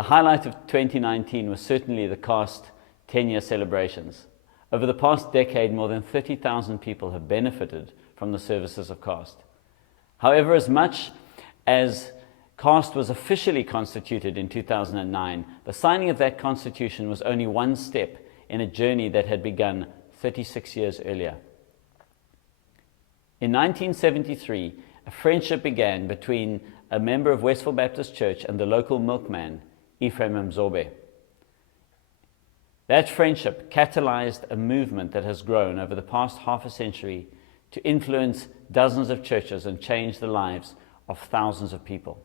The highlight of 2019 was certainly the CAST 10-year celebrations. Over the past decade, more than 30,000 people have benefited from the services of CAST. However, as much as CAST was officially constituted in 2009, the signing of that constitution was only one step in a journey that had begun 36 years earlier. In 1973, a friendship began between a member of Westville Baptist Church and the local milkman, Ephraim Mzobe. That friendship catalyzed a movement that has grown over the past half a century to influence dozens of churches and change the lives of thousands of people.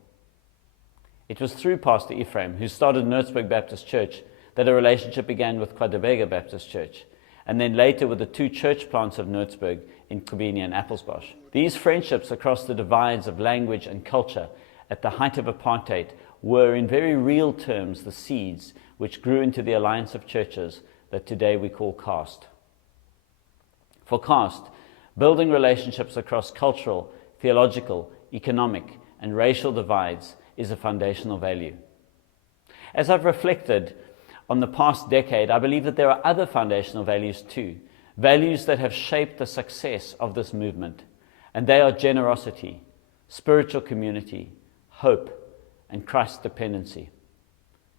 It was through Pastor Ephraim, who started Noordsburg Baptist Church, that a relationship began with Quadribega Baptist Church, and then later with the two church plants of Noordsburg in Kobeni and Appelsbosch. These friendships across the divides of language and culture at the height of apartheid were in very real terms the seeds which grew into the alliance of churches that today we call CAST. For CAST, building relationships across cultural, theological, economic, and racial divides is a foundational value. As I've reflected on the past decade, I believe that there are other foundational values too, values that have shaped the success of this movement, and they are generosity, spiritual community, hope, and Christ dependency.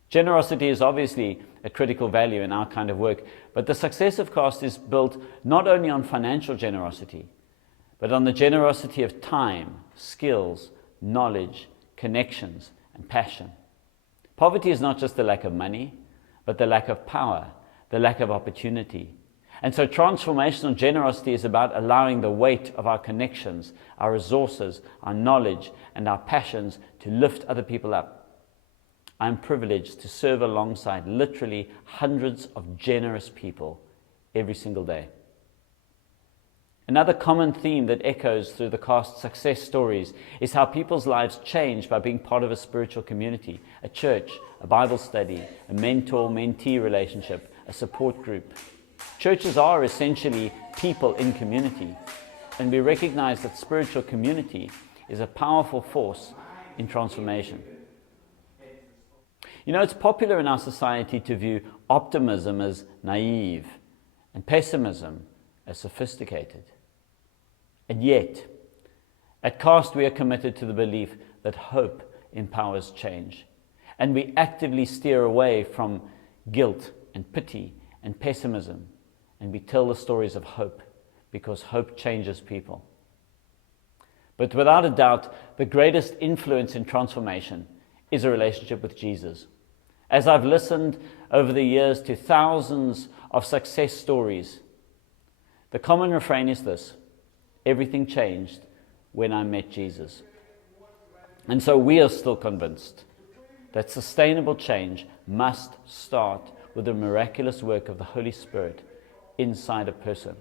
Generosity is obviously a critical value in our kind of work, but the success of CAST is built not only on financial generosity, but on the generosity of time, skills, knowledge, connections, and passion. Poverty is not just the lack of money, but the lack of power, the lack of opportunity. And so transformational generosity is about allowing the weight of our connections, our resources, our knowledge, and our passions to lift other people up. I'm privileged to serve alongside literally hundreds of generous people every single day. Another common theme that echoes through the CAST success stories is how people's lives change by being part of a spiritual community, a church, a Bible study, a mentor-mentee relationship, a support group. Churches are essentially people in community, and we recognize that spiritual community is a powerful force in transformation. You know, it's popular in our society to view optimism as naive and pessimism as sophisticated. And yet, at CAST we are committed to the belief that hope empowers change, and we actively steer away from guilt and pity and pessimism, and we tell the stories of hope because hope changes people. But without a doubt, the greatest influence in transformation is a relationship with Jesus. As I've listened over the years to thousands of success stories, the common refrain is this: everything changed when I met Jesus. And so we are still convinced that sustainable change must start with the miraculous work of the Holy Spirit inside a person.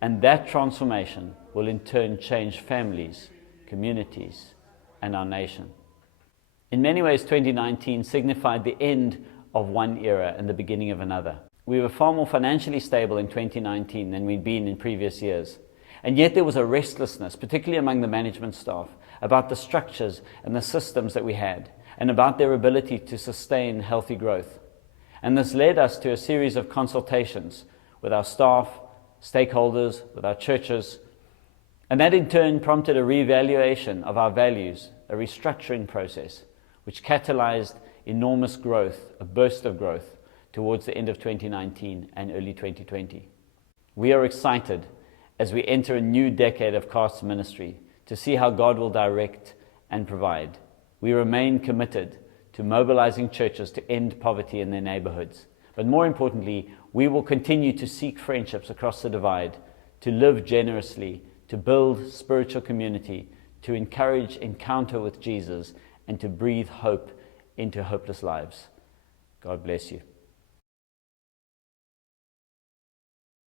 And that transformation will in turn change families, communities, and our nation. In many ways, 2019 signified the end of one era and the beginning of another. We were far more financially stable in 2019 than we'd been in previous years. And yet there was a restlessness, particularly among the management staff, about the structures and the systems that we had, and about their ability to sustain healthy growth. And this led us to a series of consultations with our staff, stakeholders, with our churches, and that in turn prompted a reevaluation of our values, a restructuring process, which catalyzed enormous growth, a burst of growth, towards the end of 2019 and early 2020. We are excited as we enter a new decade of CAST ministry to see how God will direct and provide. We remain committed to mobilizing churches to end poverty in their neighborhoods. But more importantly, we will continue to seek friendships across the divide, to live generously, to build spiritual community, to encourage encounter with Jesus, and to breathe hope into hopeless lives. God bless you.